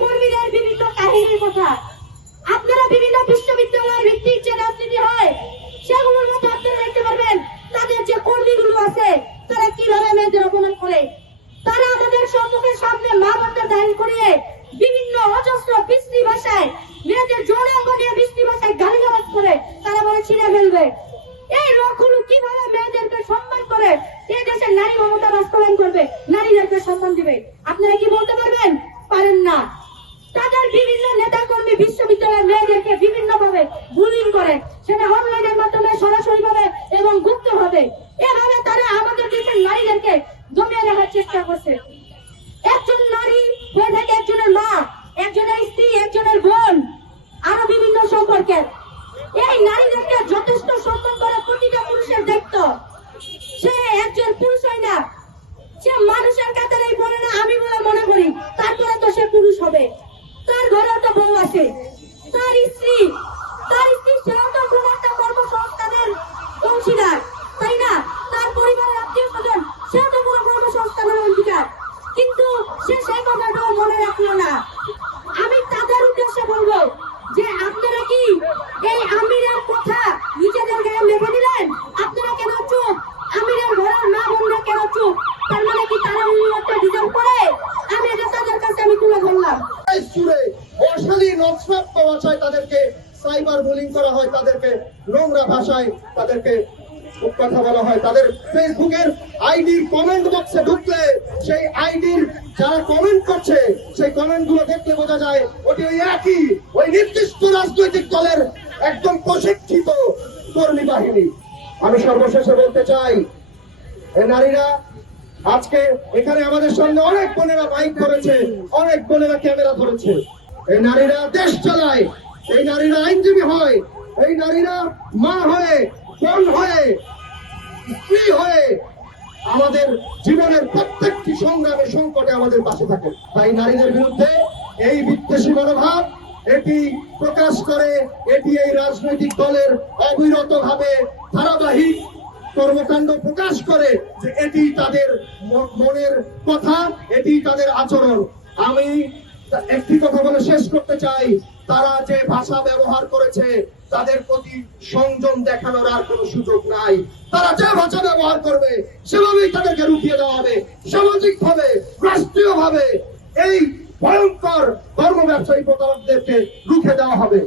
কর্মীদের বিভিন্ন কাহিনীর কথা। আপনারা বিভিন্ন বিশ্ববিদ্যালয়ের ভিত্তিক যে রাজনীতি হয়, সেগুলোর মধ্যে আপনারা দেখতে পারবেন, তাদের যে কর্মীগুলো আছে, তারা কীভাবে মেয়েদের অপমান করে? তারা আমাদের সম্মুখের সামনে মা বোনদের দাঁড়িয়ে করিয়ে বিভিন্ন অজস্র বৃষ্টি ভাষায়, মেয়েদের জোরে অঙ্গ বৃষ্টি ভাষায় গালি করে, তারা মনে ছিঁড়ে ফেলবে। এই লোকগুলো কীভাবে মেয়েদেরকে সম্মান করে? এই দেশের নারী মমতা বাস্তবায়ন করবে, নারীদেরকে সম্মান দিবে। আপনারা কি বলতে পারবেন? পারেন না। বিশ্ববিদ্যালয়ের মেয়েদেরকে বিভিন্ন ভাবে বুলিং করে। সেটা অনলাইনের মাধ্যমে সরাসরি ভাবে এবং গুপ্ত ভাবে। এভাবে তারা আমাদের দেশের নারীদেরকে দমিয়ে রাখার চেষ্টা করছে। একজন নারী হয়ে থাকে একজনের মা, একজনের স্ত্রী, একজনের বোন, আরও বিভিন্ন সম্পর্কের। এই নারীদেরকে যথেষ্ট সম্মান করা প্রতিটা পুরুষের দায়িত্ব সে একজন পুরুষ হয় না সে মানুষের কাতারেই পড়ে না আমি বলে মনে করি তারপরে তো সে পুরুষ হবে তার ঘরে তো বউ আছে। তার স্ত্রী তার স্ত্রী সেও কোন একটা কর্মসংস্থানের অংশীদার, তাই না? তার পরিবারের আত্মীয় স্বজন সেও তো কোনো কর্মসংস্থানের অংশীদার। কিন্তু সে সেই কথাটাও মনে রাখল না। আমি তাদের উদ্দেশ্যে বলব যে আপনারা কি এই আমিরের কথা নিজেদের গায়ে লেগে দিলেন আপনারা কেন চুপ আমিরের ঘরের মা বোনরা কেন চুপ তার মানে কি তারা উন্নত ডিজাইন করে আমি এটা তাদের কাছে আমি তুলে ধরলাম সুরে অশালীন নকশাত ভাষায় তাদেরকে সাইবার বুলিং করা হয়, তাদেরকে নোংরা ভাষায় তাদেরকে কথা বলা হয়। তাদের ফেসবুকের আইডির কমেন্ট বক্সে ঢুকলে সেই আইডির যারা কমেন্ট করছে, সেই কমেন্টগুলো দেখলে বোঝা যায় ওটি ওই একই, ওই নির্দিষ্ট রাজনৈতিক দলের একদম প্রশিক্ষিত কর্মী বাহিনী। আমি সর্বশেষে বলতে চাই এই নারীরা, আজকে এখানে আমাদের সামনে অনেক বোনেরা বাইক ধরেছে, অনেক বোনেরা ক্যামেরা ধরেছে। এই নারীরা দেশ চালায়, এই নারীরা আইনজীবী হয়, এই নারীরা মা হয়ে বোন হয়ে, স্ত্রী হয়ে আমাদের জীবনের প্রত্যেকটি সংগ্রামে সংকটে আমাদের পাশে থাকে তাই নারীদের বিরুদ্ধে এই বিদ্বেষী মনোভাব, এটি প্রকাশ করে, এটি এই রাজনৈতিক দলের অবিরত ভাবে ধারাবাহিক কর্মকাণ্ড প্রকাশ করে যে এটি তাদের মনের কথা, এটি তাদের আচরণ। আমি একটি কথা বলে শেষ করতে চাই। তারা যে ভাষা ব্যবহার করেছে, তাদের প্রতি সংযম দেখানোর আর কোনো সুযোগ নাই। তারা যে ভাষা ব্যবহার করবে, সেভাবেই তাদেরকে রুখিয়ে দেওয়া হবে। সামাজিক ভাবে রাষ্ট্রীয় ভাবে এই ভয়ঙ্কর ধর্ম ব্যবসায়ী প্রতারকদেরকে রুখে দেওয়া হবে।